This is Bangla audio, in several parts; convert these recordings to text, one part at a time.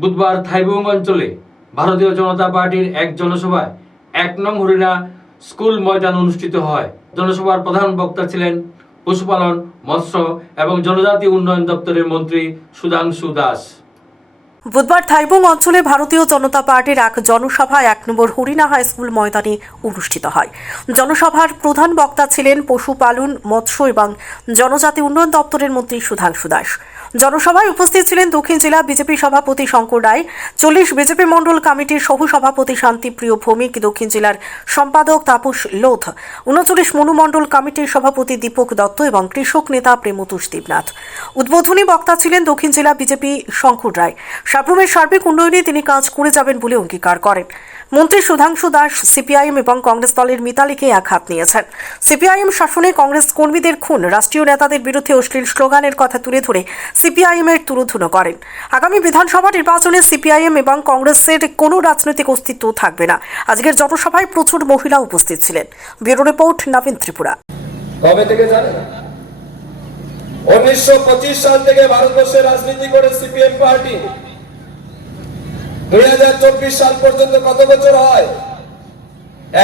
বুধবার থাইবুং অঞ্চলে ভারতীয় জনতা পার্টির এক জনসভায় এক নং হরিণা স্কুল ময়দান অনুষ্ঠিত হয়। জনসভার প্রধান বক্তা ছিলেন পশুপালন, মৎস্য এবং জনজাতি উন্নয়ন দপ্তরের মন্ত্রী সুধাংশু দাস। বুধবার থাইবং অঞ্চলে ভারতীয় জনতা পার্টির এক জনসভা এক নম্বর হরিণা হাই স্কুল ময়দানে অনুষ্ঠিত হয়। জনসভার প্রধান বক্তা ছিলেন পশুপালন, মৎস্য এবং জনজাতি উন্নয়ন দপ্তরের মন্ত্রী সুধাংশু দাস। জনসভায় উপস্থিত ছিলেন দক্ষিণ জেলা বিজেপি সভাপতি শঙ্কর রায়, চল্লিশ বিজেপি মণ্ডল কমিটির সহ সভাপতি শান্তিপ্রিয় ভৌমিক, দক্ষিণ জেলার সম্পাদক তাপস লোধ, উনচল্লিশ মনুমণ্ডল কমিটির সভাপতি দীপক দত্ত এবং কৃষক নেতা প্রেমতুষ দেবনাথ। উদ্বোধনী বক্তা ছিলেন দক্ষিণ জেলা বিজেপি শঙ্কর রায়। সাবরুমের সার্বিক উন্নয়নে তিনি কাজ করে যাবেন বলে অঙ্গীকার করেন। মন্ত্রী সুধাংশু দাস, সিপিআইএম এবং কংগ্রেস দলের মিতালিকে এক হাত নিয়েছেন। সিপিআইএম শাসনে কংগ্রেস কর্মীদের খুন, রাষ্ট্রীয় নেতাদের বিরুদ্ধে অশ্লীল স্লোগানের কথা তুলে ধরে সিপিআইএম এর তুলোধুনো করেন। আগামী বিধানসভা নির্বাচনে সিপিআইএম এবং কংগ্রেসের কোনো রাজনৈতিক অস্তিত্ব থাকবে না। আজকের জনসভায় প্রচুর মহিলা উপস্থিত ছিলেন। Bureau report, Nabin Tripura. কবে থেকে জানেন? উনিশশো সাল থেকে ভারতবর্ষে রাজনীতি করে সিপিএম পার্টি দুই হাজার চব্বিশ সাল পর্যন্ত কত বছর হয়?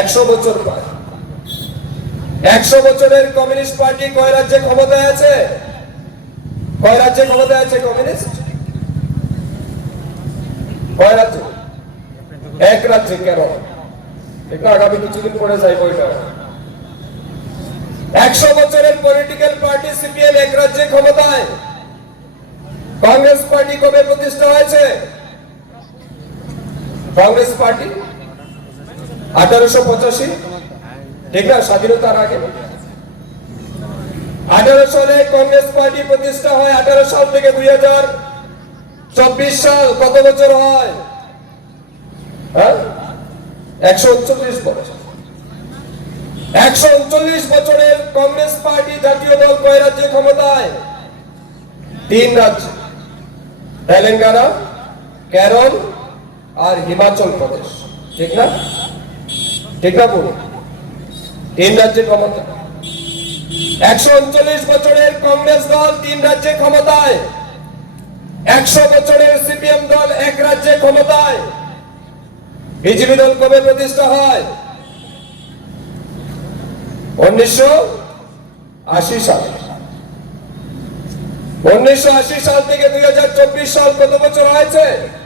একশো বছর পায় একশো বছরের কমিউনিস্ট পার্টি কয় রাজ্যে ক্ষমতায় আছে? কয় রাজ্যে ক্ষমতায় আছে কমিউনিস্ট? কয় রাজ্যে? এক রাজ্যে কেরল এটা আগামী কিছুদিন পরে যাই বইটা। একশো বছরের পলিটিক্যাল পার্টি সিপিএম এক রাজ্যে ক্ষমতায়। কংগ্রেস পার্টি কবে প্রতিষ্ঠা হয়েছে? কংগ্রেস পার্টি, আঠারোশো পঁচাশি ঠিক না স্বাধীনতার আগে। আঠারো সালে কংগ্রেস পার্টি প্রতিষ্ঠা হয় আঠারো সাল থেকে দুই হাজার চব্বিশ সাল। কত বছর হয়? হ্যাঁ? একশো উনচল্লিশ বছর। একশো উনচল্লিশ বছরের কংগ্রেস পার্টি জাতীয় দল কয় রাজ্যে ক্ষমতায়? তিন রাজ্য। তেলেঙ্গানা, কেরল আর হিমাচল প্রদেশ। ঠিক না? ঠিক না, বলুন? তিন রাজ্যে ক্ষমতা। একশো উনচল্লিশ বছরের কংগ্রেস দল তিন রাজ্যে ক্ষমতায়। একশো বছরের সিপিএম দল এক রাজ্যে ক্ষমতায়। বিজেপি দল কবে প্রতিষ্ঠা হয়? উনিশশো আশি সাল। উনিশশো আশি সাল থেকে দুই হাজার চব্বিশ সাল কত বছর হয়েছে?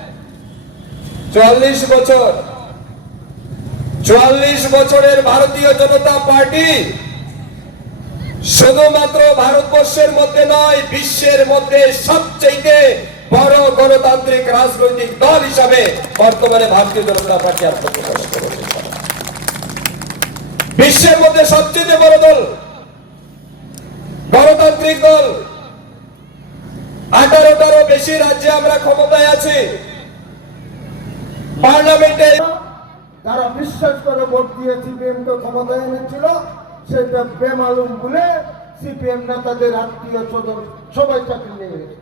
চুয়াল্লিশ বছর। চুয়াল্লিশ বছরের ভারতীয় জনতা পার্টি শুধুমাত্র ভারতবর্ষের মধ্যে নয়, বিশ্বের মধ্যে সবচেয়ে বড় গণতান্ত্রিক রাজনৈতিক দল হিসাবে বর্তমানে ভারতীয় জনতা পার্টি আত্মপ্রকাশ করেছে বিশ্বের মধ্যে সবচেয়ে বড় দল গণতান্ত্রিক দল। আঠারোটারও বেশি রাজ্যে আমরা ক্ষমতায় আছি। পার্লামেন্টে যারা বিশ্বাস করে ভোট দিয়ে সিপিএম কে ক্ষমতায় এনেছিল, সেটা বেমালুম বলে সিপিএম নেতাদের আত্মীয় স্বজন সবাই চাকরি নিয়ে গেছে।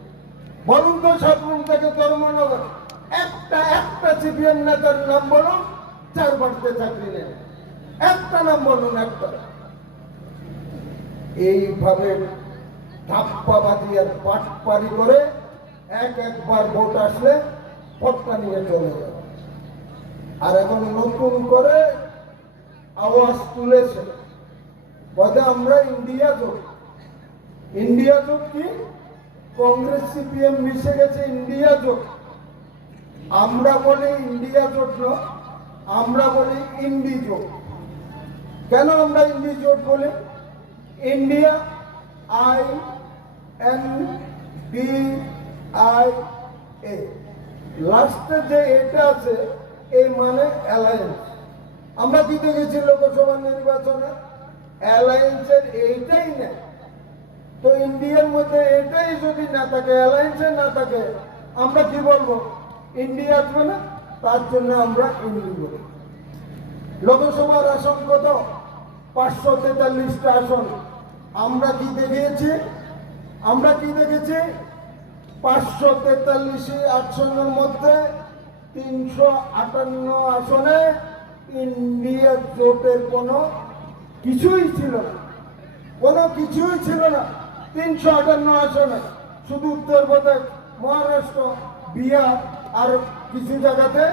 বলুন তো সাতরুম থেকে ধর্মনগর একটা একটা সিপিএম নেতার নাম বলুন, চার বাড়িতে চাকরি নেয় একটা নাম বলুন একটা। এইভাবে ধাপ্পাবাজি আর পাটপারি করে এক একবার ভোট আসলে ভোটটা নিয়ে চলে যাবে আর এখন নতুন করে আওয়াজ তুলেছে। বলে আমরা ইন্ডিয়া জোট। ইন্ডিয়া জোট কি? কংগ্রেস, সিপিএম মিশে গেছে, ইন্ডিয়া জোট। আমরা বলি ইন্ডিয়া জোট আমরা বলি ইন্ডি জোট। কেন আমরা ইন্ডি জোট বলি? India I N D I A. লাস্টে যে এটা আছে এই মানে অ্যালায়েন্স আমরা কি দেখেছি লোকসভা নির্বাচনে। অ্যালায়েন্সের এইটাই নেই। তো ইন্ডিয়ার মধ্যে এটাই যদি না থাকে অ্যালায়েন্সে না থাকে, আমরা কি বলব? ইন্ডিয়া আসবে না, তার জন্য আমরা ইন্ডি বলি লোকসভার আসন কত? পাঁচশো তেতাল্লিশটা আসন। আমরা কি দেখেছি আমরা কি দেখেছি? পাঁচশো তেতাল্লিশে আসনের মধ্যে তিনশো আটান্ন আসনে ইন্ডিয়া জোটের কোনো কিছুই ছিল না। কোনো কিছুই ছিল না। তিনশো আটান্ন আসনে। শুধু উত্তরপ্রদেশ মহারাষ্ট্র, বিহার আর কিছু জায়গাতে